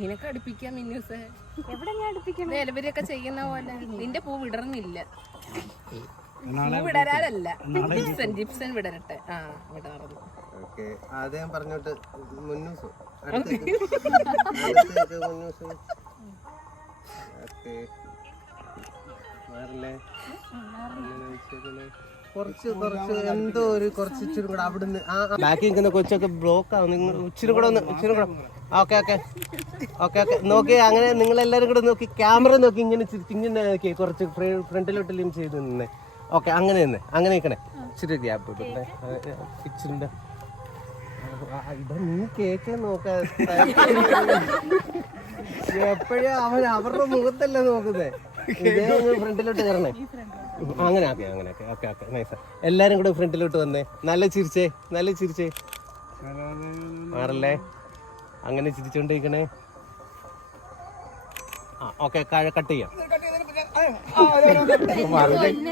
നിനക്ക് അടുപ്പിക്കാം മിന്നൂസേ. എവിടെ ഞാൻ അടുപ്പിക്കണം? ഇലവരൊക്കെ ചെയ്യുന്ന പോലെ നിന്റെ പൂ വിടർന്നില്ല. പൂ വിടരാനല്ല, ജിപ്സൻ വിടരട്ടെ. ആ വിടർന്നു. ആദ്യം പറഞ്ഞോട്ട് മുന്നൂസ് കുറച്ച് എന്തോ ഒരു കുറച്ച് ഇച്ചിരി കൂടെ അവിടുന്ന് ബാക്കി നിൽക്കുന്ന കൊച്ചൊക്കെ ബ്ലോക്ക് ആവും. നിങ്ങൾ ഇച്ചിരി കൂടെ ഓക്കെ ഓക്കെ ഓക്കെ ഓക്കെ നോക്കി. അങ്ങനെ നിങ്ങളെല്ലാവരും കൂടെ നോക്കി, ക്യാമറ നോക്കി ഇങ്ങനെ ഇങ്ങനെ നോക്കി കുറച്ച് ഫ്രണ്ടിലോട്ടെല്ലാം ചെയ്ത് നിന്നേ. ഓക്കെ അങ്ങനെ തന്നെ, അങ്ങനെ നിൽക്കണേ. ഇച്ചിരി ഗ്യാപ്പ് ഇട്ടേ ഇച്ചിരി. ഇതാ നീ കേക്ക് നോക്ക, എപ്പോഴും അവരുടെ മുഖത്തല്ല നോക്കുന്നേ. ഇതേ ഫ്രണ്ടിലോട്ട് കയറണേ. അങ്ങനെ ഓക്കെ അങ്ങനെ ഓക്കെ ഓക്കെ ഓക്കെ നൈസാ. എല്ലാരും കൂടെ ഫ്രണ്ടിലോട്ട് വന്നേ. നല്ല ചിരിച്ചേ, നല്ല ചിരിച്ചേ. മാറല്ലേ, അങ്ങനെ ചിരിച്ചോണ്ടിരിക്കണേ. ആ ഓക്കെ കട്ട് ചെയ്യാം. മറിഞ്ഞ